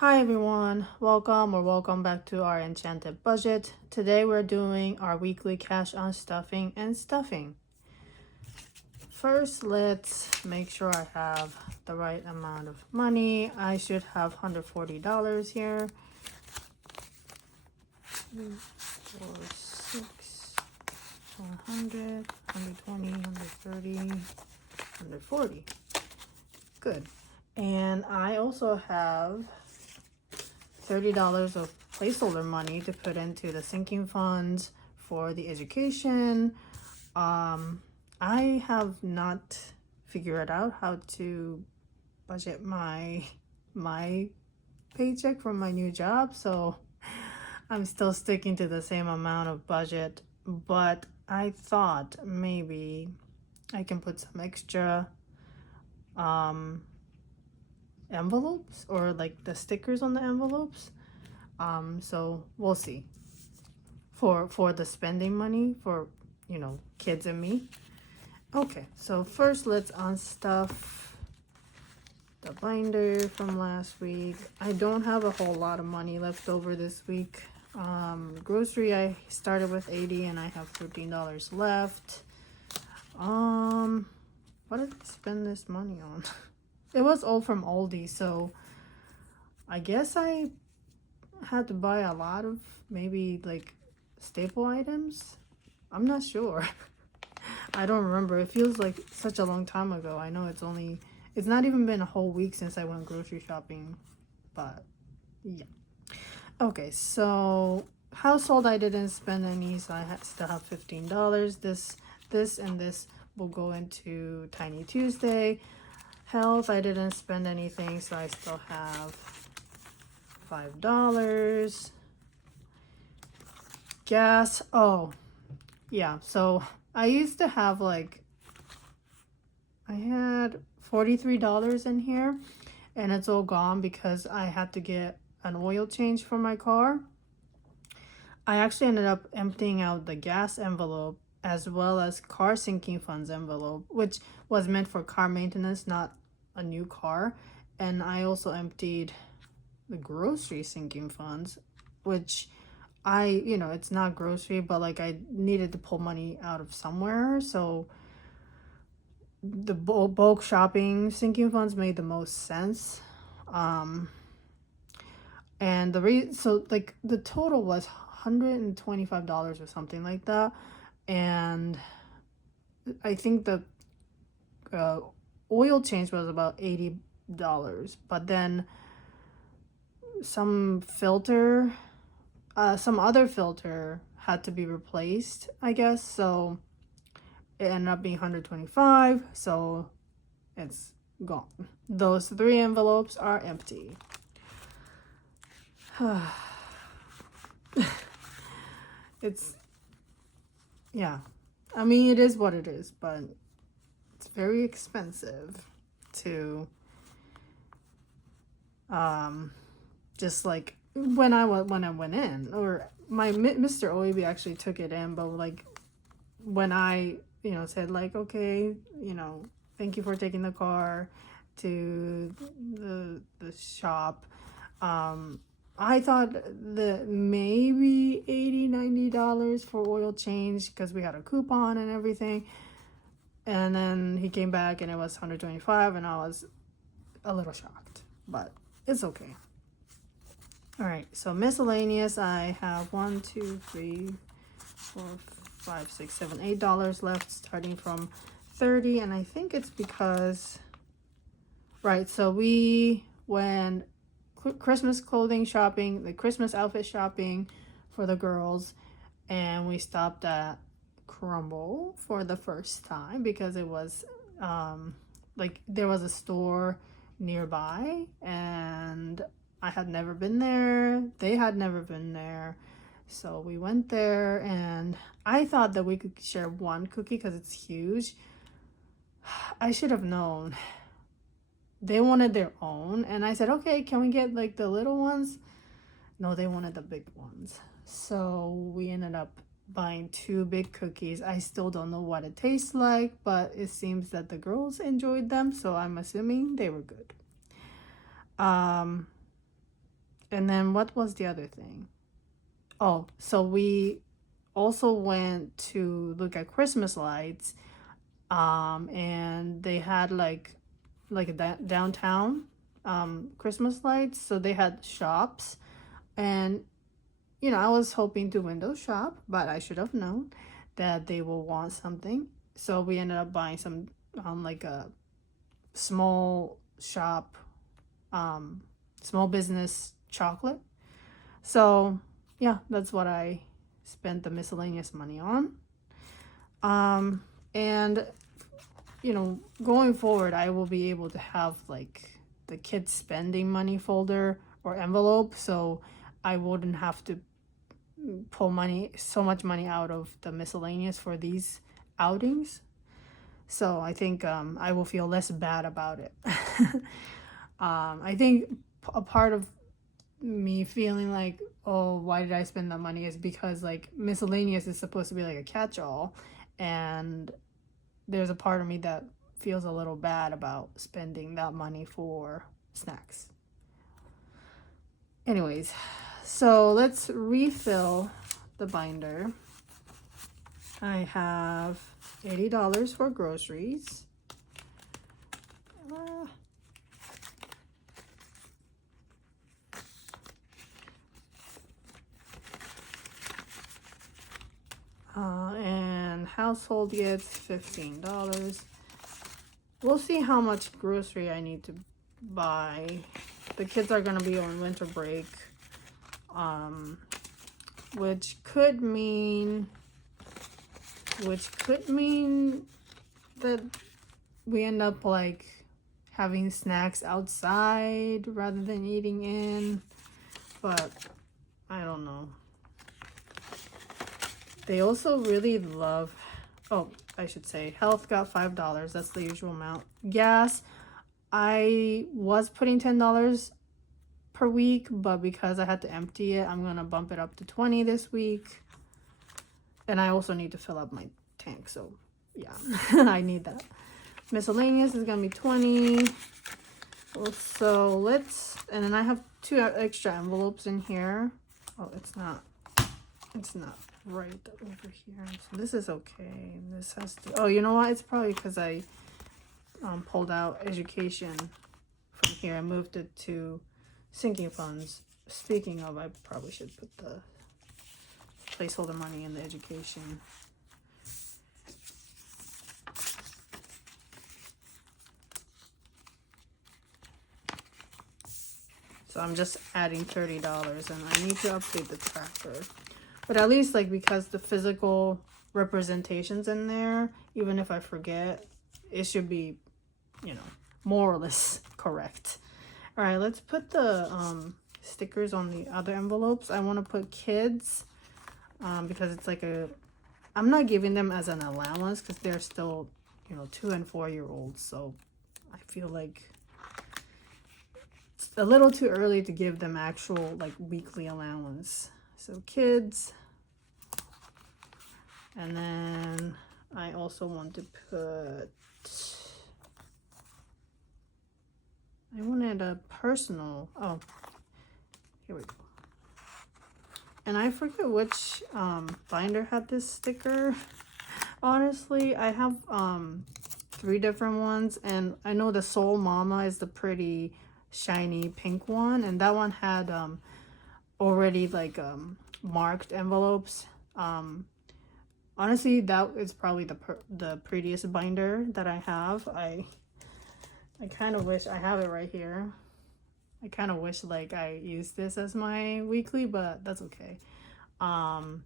Hi everyone, welcome back to Our Enchanted Budget. Today we're doing our weekly cash on stuffing and stuffing. First, let's make sure I have the right amount of money. I should have $140 here. 3, 4, 6, 100, 120, 130, 140. Good. And I also have $30 of placeholder money to put into the sinking funds for the education. I have not figured out how to budget my paycheck from my new job, so I'm still sticking to the same amount of budget, but I thought maybe I can put some extra envelopes or like the stickers on the envelopes. So we'll see for the spending money for, you know, kids and me. Okay, so first let's unstuff the binder from last week. I don't have a whole lot of money left over this week. Grocery, I started with 80 and I have $13 left. What did I spend this money on? It was all from Aldi, so I guess I had to buy a lot of maybe like staple items. I'm not sure. I don't remember. It feels like such a long time ago. I know it's not even been a whole week since I went grocery shopping, but yeah. Okay, so household, I didn't spend any, so I still have $15. This and this will go into Tiny Tuesday. Health, I didn't spend anything, so I still have $5. Gas, oh yeah, so I used to have like, I had $43 in here, and it's all gone because I had to get an oil change for my car. I actually ended up emptying out the gas envelope as well as car sinking funds envelope, which was meant for car maintenance, not a new car. And I also emptied the grocery sinking funds, which it's not grocery, but like I needed to pull money out of somewhere. So the bulk shopping sinking funds made the most sense. And so like the total was $125 or something like that. And I think the oil change was about $80, but then some other filter had to be replaced, I guess, so it ended up being $125, so it's gone. Those 3 envelopes are empty. Yeah, I mean, it is what it is, but it's very expensive to just like when I went in, or my Mr. Oibi actually took it in, but like when I said like, okay, thank you for taking the car to the shop, I thought that maybe $80-$90 for oil change because we had a coupon and everything. And then he came back and it was $125, and I was a little shocked, but it's okay. All right, so miscellaneous, I have $1, 2, 3, 4, 5, 6, 7, $8 left, starting from 30, and I think it's because, right, so we went Christmas clothing shopping, the Christmas outfit shopping for the girls, and we stopped at Crumble for the first time because it was like there was a store nearby and I had never been there, they had never been there, so we went there, and I thought that we could share one cookie because it's huge. I should have known. They wanted their own, and I said, okay, can we get like the little ones? No, they wanted the big ones, so we ended up buying 2 big cookies. I still don't know what it tastes like, but it seems that the girls enjoyed them, so I'm assuming they were good. And then what was the other thing? Oh, so we also went to look at Christmas lights. And they had like a downtown Christmas lights. So they had shops, and you know, I was hoping to window shop, but I should have known that they will want something. So we ended up buying some like a small shop, small business chocolate. So yeah, that's what I spent the miscellaneous money on. And you know, going forward, I will be able to have like the kids spending money folder or envelope, so I wouldn't have to pull so much money out of the miscellaneous for these outings. So I think I will feel less bad about it. I think a part of me feeling like, oh, why did I spend that money, is because like miscellaneous is supposed to be like a catch-all, and there's a part of me that feels a little bad about spending that money for snacks. Anyways, so let's refill the binder. I have $80 for groceries. And household gets $15. We'll see how much grocery I need to buy. The kids are gonna be on winter break, which could mean that we end up like having snacks outside rather than eating in, but I don't know. They also really love, oh, I should say, health got $5. That's the usual amount. Gas, I was putting $10 per week, but because I had to empty it, I'm gonna bump it up to $20 this week. And I also need to fill up my tank, so yeah, I need that. Miscellaneous is gonna be $20. So and then I have 2 extra envelopes in here. Oh, it's not right over here. So this is okay. This has to, oh, you know what? It's probably because I pulled out education from here and moved it to sinking funds. Speaking of, I probably should put the placeholder money in the education. So I'm just adding $30, and I need to update the tracker. But at least, like, because the physical representation's in there, even if I forget, it should be, you know, more or less correct. All right, let's put the stickers on the other envelopes. I want to put kids because it's like I'm not giving them as an allowance because they're still, you know, 2 and 4 year olds. So I feel like it's a little too early to give them actual like weekly allowance. So kids, and then I also want to put, I wanted a personal, oh, here we go. And I forget which binder had this sticker. Honestly, I have 3 different ones, and I know the Soul Mama is the pretty shiny pink one, and that one had already like marked envelopes. Honestly, that is probably the prettiest binder that I have. I kind of wish I have it right here. I kind of wish like I used this as my weekly, but that's okay. And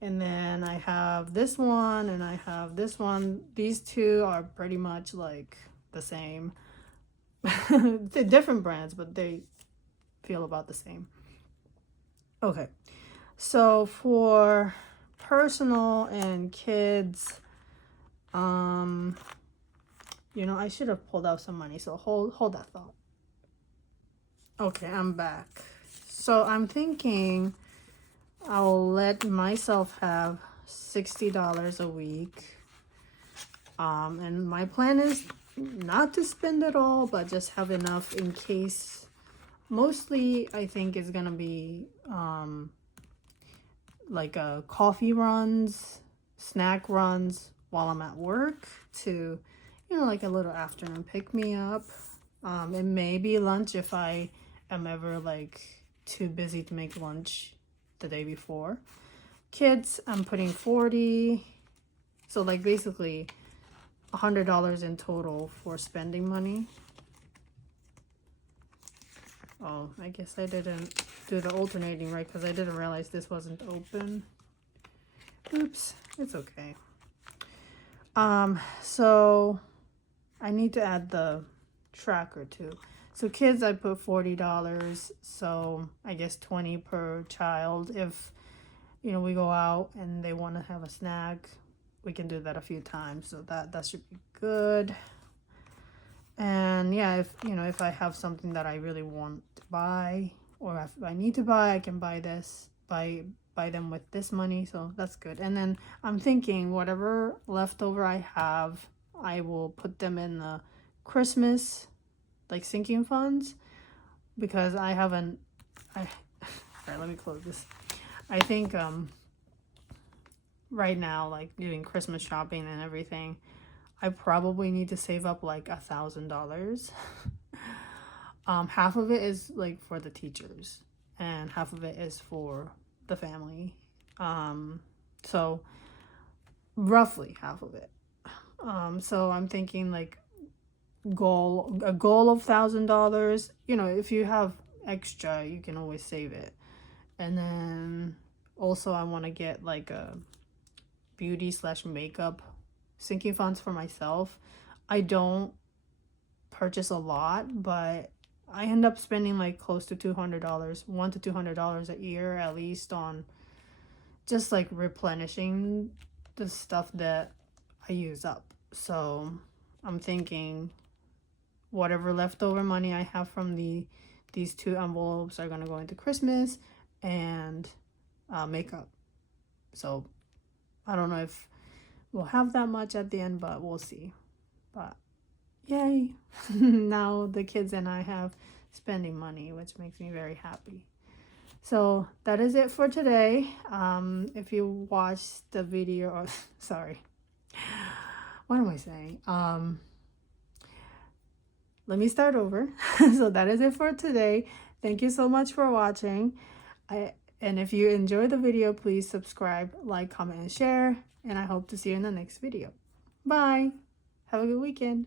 then I have this one and I have this one. These 2 are pretty much like the same. They're different brands, but they feel about the same. Okay, so for personal and kids, you know, I should have pulled out some money, so hold that thought. Okay, I'm back. So I'm thinking I'll let myself have $60 a week. And my plan is not to spend it all, but just have enough in case mostly I think it's gonna be like coffee runs, snack runs while I'm at work to, you know, like a little afternoon pick me up. It may be lunch if I am ever like too busy to make lunch the day before. Kids, I'm putting 40, so like basically $100 in total for spending money. Oh, I guess I didn't do the alternating right because I didn't realize this wasn't open. Oops, it's okay. So I need to add the tracker too. So kids, I put $40, so I guess 20 per child. If, you know, we go out and they want to have a snack, we can do that a few times, so that should be good. And yeah, if, you know, if I have something that I really want to buy, or if I need to buy, I can buy them with this money, so that's good. And then I'm thinking whatever leftover I have, I will put them in the Christmas like sinking funds, because I haven't all right, let me close this. I think right now, like doing Christmas shopping and everything, I probably need to save up like $1,000. Half of it is like for the teachers and half of it is for the family. So roughly half of it. So I'm thinking like a goal of $1,000. You know, if you have extra, you can always save it. And then also I want to get like a beauty / makeup sinking funds for myself. I don't purchase a lot, but I end up spending like close to $200, $100 to $200 a year at least on just like replenishing the stuff that I use up. So I'm thinking whatever leftover money I have from these 2 envelopes are gonna go into Christmas and makeup. So I don't know if we'll have that much at the end, but we'll see. But yay. Now the kids and I have spending money, which makes me very happy. So that is it for today. If you watched the video, or sorry, what am I saying? Let me start over. So that is it for today. Thank you so much for watching. And if you enjoyed the video, please subscribe, like, comment, and share. And I hope to see you in the next video. Bye. Have a good weekend.